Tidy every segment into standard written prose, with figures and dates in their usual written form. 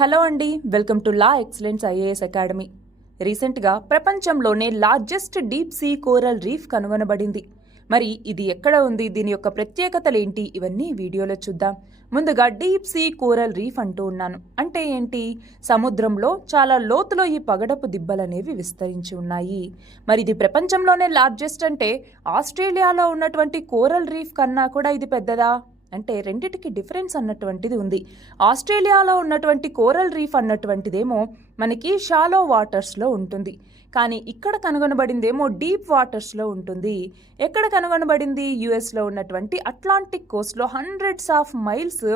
Hello అండి, welcome to law excellence IAS academy. రీసెంట్గా ప్రపంచంలోనే largest deep sea coral reef కనుగొనబడింది. మరి ఇది ఎక్కడ ఉంది, దీని యొక్క ప్రత్యేకతలు ఏంటి, ఇవన్నీ వీడియోలో చూద్దాం. ముందుగా డీప్ సీ కోరల్ రీఫ్ అంటూ ఉన్నాను అంటే ఏంటి? సముద్రంలో చాలా లోతులో ఈ పగడపు దిబ్బలనేవి విస్తరించి ఉన్నాయి. మరి ఇది ప్రపంచంలోనే లార్జెస్ట్ అంటే ఆస్ట్రేలియాలో ఉన్నటువంటి కోరల్ రీఫ్ కన్నా కూడా ఇది పెద్దదా అంటే రెండిటికి డిఫరెన్స్ అన్నటువంటిది ఉంది. ఆస్ట్రేలియాలో ఉన్నటువంటి కోరల్ రీఫ్ అన్నటువంటిదేమో మనకి షాలో వాటర్స్లో ఉంటుంది, కానీ ఇక్కడ కనుగొనబడిందేమో డీప్ వాటర్స్లో ఉంటుంది. ఎక్కడ కనుగొనబడింది? యుఎస్లో ఉన్నటువంటి అట్లాంటిక్ కోస్ట్లో హండ్రెడ్స్ ఆఫ్ మైల్స్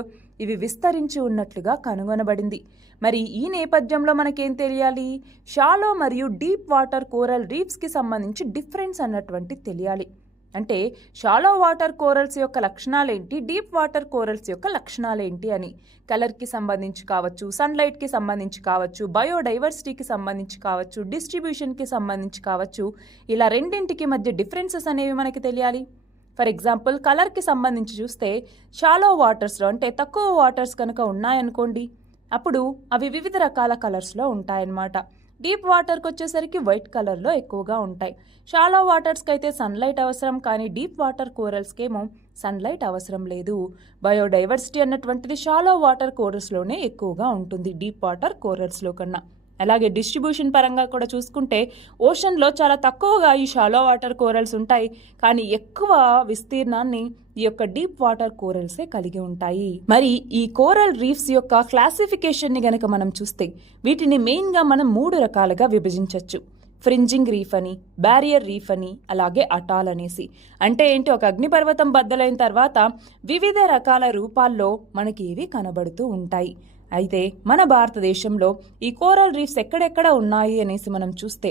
ఇవి విస్తరించి ఉన్నట్లుగా కనుగొనబడింది. మరి ఈ నేపథ్యంలో మనకేం తెలియాలి? షాలో మరియు డీప్ వాటర్ కోరల్ రీఫ్స్కి సంబంధించి డిఫరెన్స్ అన్నటువంటి తెలియాలి. అంటే షాలో వాటర్ కోరల్స్ యొక్క లక్షణాలేంటి, డీప్ వాటర్ కోరల్స్ యొక్క లక్షణాలేంటి అని. కలర్కి సంబంధించి కావచ్చు, సన్లైట్కి సంబంధించి కావచ్చు, బయోడైవర్సిటీకి సంబంధించి కావచ్చు, డిస్ట్రిబ్యూషన్కి సంబంధించి కావచ్చు, ఇలా రెండింటికి మధ్య డిఫరెన్సెస్ అనేవి మనకి తెలియాలి. ఫర్ ఎగ్జాంపుల్ కలర్కి సంబంధించి చూస్తే షాలో వాటర్స్లో అంటే తక్కువ వాటర్స్ కనుక ఉన్నాయనుకోండి, అప్పుడు అవి వివిధ రకాల కలర్స్లో ఉంటాయన్నమాట. డీప్ వాటర్కి వచ్చేసరికి వైట్ కలర్లో ఎక్కువగా ఉంటాయి. షాలో వాటర్స్కి అయితే సన్లైట్ అవసరం, కానీ డీప్ వాటర్ కోరల్స్కి ఏమో సన్లైట్ అవసరం లేదు. బయోడైవర్సిటీ అన్నటువంటిది షాలో వాటర్ కోరల్స్లోనే ఎక్కువగా ఉంటుంది డీప్ వాటర్ కోరల్స్లో కన్నా. అలాగే డిస్ట్రిబ్యూషన్ పరంగా కూడా చూసుకుంటే ఓషన్లో చాలా తక్కువగా ఈ షాలో వాటర్ కోరల్స్ ఉంటాయి, కానీ ఎక్కువ విస్తీర్ణాన్ని ఈ యొక్క డీప్ వాటర్ కోరల్సే కలిగి ఉంటాయి. మరి ఈ కోరల్ రీఫ్స్ యొక్క క్లాసిఫికేషన్ని గనక మనం చూస్తే వీటిని మెయిన్గా మనం 3 రకాలుగా విభజించవచ్చు. ఫ్రింజింగ్ రీఫ్ అని, బ్యారియర్ రీఫ్ అని, అలాగే అటాల్ అనేసి. అంటే ఏంటి? ఒక అగ్నిపర్వతం బద్దలైన తర్వాత వివిధ రకాల రూపాల్లో మనకి ఇవి కనబడుతూ ఉంటాయి. అయితే మన భారతదేశంలో ఈ కోరల్ రీఫ్స్ ఎక్కడెక్కడ ఉన్నాయి అనేసి మనం చూస్తే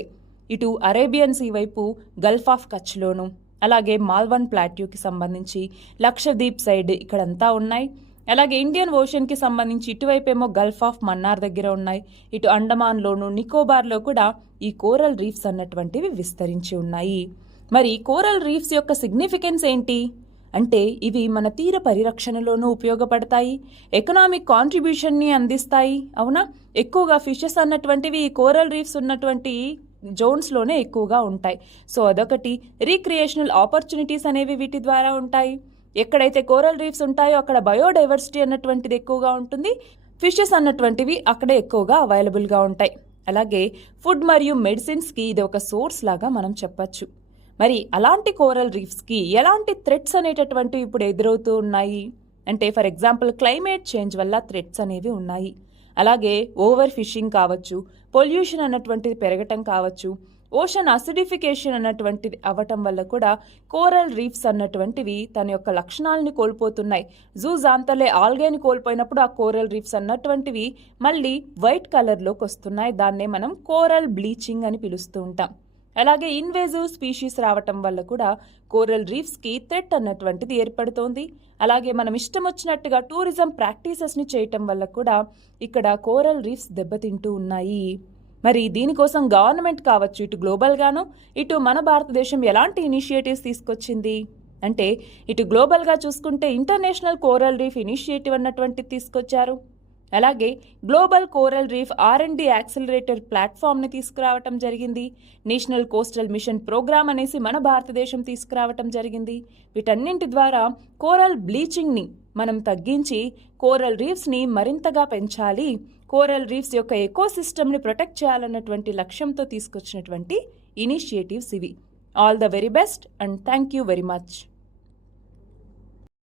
ఇటు అరేబియన్ సీ వైపు గల్ఫ్ ఆఫ్ కచ్లోను, అలాగే మాల్వన్ ప్లాట్యూకి సంబంధించి లక్షద్వీప్ సైడ్ ఇక్కడంతా ఉన్నాయి. అలాగే ఇండియన్ ఓషన్కి సంబంధించి ఇటువైపేమో గల్ఫ్ ఆఫ్ మన్నార్ దగ్గర ఉన్నాయి. ఇటు అండమాన్లోను, నికోబార్లో కూడా ఈ కోరల్ రీఫ్స్ అన్నటువంటివి విస్తరించి ఉన్నాయి. మరి కోరల్ రీఫ్స్ యొక్క సిగ్నిఫికెన్స్ ఏంటి అంటే ఇవి మన తీర పరిరక్షణలోనూ ఉపయోగపడతాయి, ఎకనామిక్ కాంట్రిబ్యూషన్ని అందిస్తాయి. అవునా? ఎక్కువగా ఫిషెస్ అన్నటువంటివి ఈ కోరల్ రీఫ్స్ ఉన్నటువంటి జోన్స్లోనే ఎక్కువగా ఉంటాయి. సో అదొకటి. రీక్రియేషనల్ ఆపర్చునిటీస్ అనేవి వీటి ద్వారా ఉంటాయి. ఎక్కడైతే కోరల్ రీఫ్స్ ఉంటాయో అక్కడ బయోడైవర్సిటీ అన్నటువంటిది ఎక్కువగా ఉంటుంది, ఫిషెస్ అన్నటువంటివి అక్కడే ఎక్కువగా అవైలబుల్గా ఉంటాయి. అలాగే ఫుడ్ మరియు మెడిసిన్స్కి ఇది ఒక సోర్స్ లాగా మనం చెప్పచ్చు. మరి అలాంటి కోరల్ రీఫ్స్కి ఎలాంటి థ్రెట్స్ అనేటటువంటివి ఇప్పుడు ఎదురవుతూ ఉన్నాయి అంటే ఫర్ ఎగ్జాంపుల్ క్లైమేట్ చేంజ్ వల్ల థ్రెట్స్ అనేవి ఉన్నాయి. అలాగే ఓవర్ ఫిషింగ్ కావచ్చు, పొల్యూషన్ అన్నటువంటిది పెరగటం కావచ్చు, ఓషన్ అసిడిఫికేషన్ అన్నటువంటిది అవ్వటం వల్ల కూడా కోరల్ రీఫ్స్ అన్నటువంటివి తన యొక్క లక్షణాలని కోల్పోతున్నాయి. జూజాంతలే ఆల్గేని కోల్పోయినప్పుడు ఆ కోరల్ రీఫ్స్ అన్నటువంటివి మళ్ళీ వైట్ కలర్లోకి వస్తున్నాయి. దాన్నే మనం కోరల్ బ్లీచింగ్ అని పిలుస్తూ ఉంటాం. అలాగే ఇన్వేజివ్ స్పీషీస్ రావటం వల్ల కూడా కోరల్ రీఫ్స్కి థ్రెట్ అన్నటువంటిది ఏర్పడుతోంది. అలాగే మనం ఇష్టం వచ్చినట్టుగా టూరిజం ప్రాక్టీసెస్ని చేయటం వల్ల కూడా ఇక్కడ కోరల్ రీఫ్స్ దెబ్బతింటూ ఉన్నాయి. మరి దీనికోసం గవర్నమెంట్ కావచ్చు, ఇటు గ్లోబల్గాను ఇటు మన భారతదేశం ఎలాంటి ఇనిషియేటివ్స్ తీసుకొచ్చింది అంటే ఇటు గ్లోబల్గా చూసుకుంటే ఇంటర్నేషనల్ కోరల్ రీఫ్ ఇనిషియేటివ్ అన్నటువంటిది తీసుకొచ్చారు. అలాగే global coral reef R&D accelerator ప్లాట్ఫామ్ని తీసుకురావటం జరిగింది. నేషనల్ కోస్టల్ మిషన్ ప్రోగ్రామ్ అనేసి మన భారతదేశం తీసుకురావటం జరిగింది. వీటన్నింటి ద్వారా కోరల్ బ్లీచింగ్ని మనం తగ్గించి కోరల్ రీఫ్స్ని మరింతగా పెంచాలి, కోరల్ రీఫ్స్ యొక్క ఎకోసిస్టమ్ని ప్రొటెక్ట్ చేయాలన్నటువంటి లక్ష్యంతో తీసుకొచ్చినటువంటి ఇనిషియేటివ్స్ ఇవి. All the very best and thank you very much.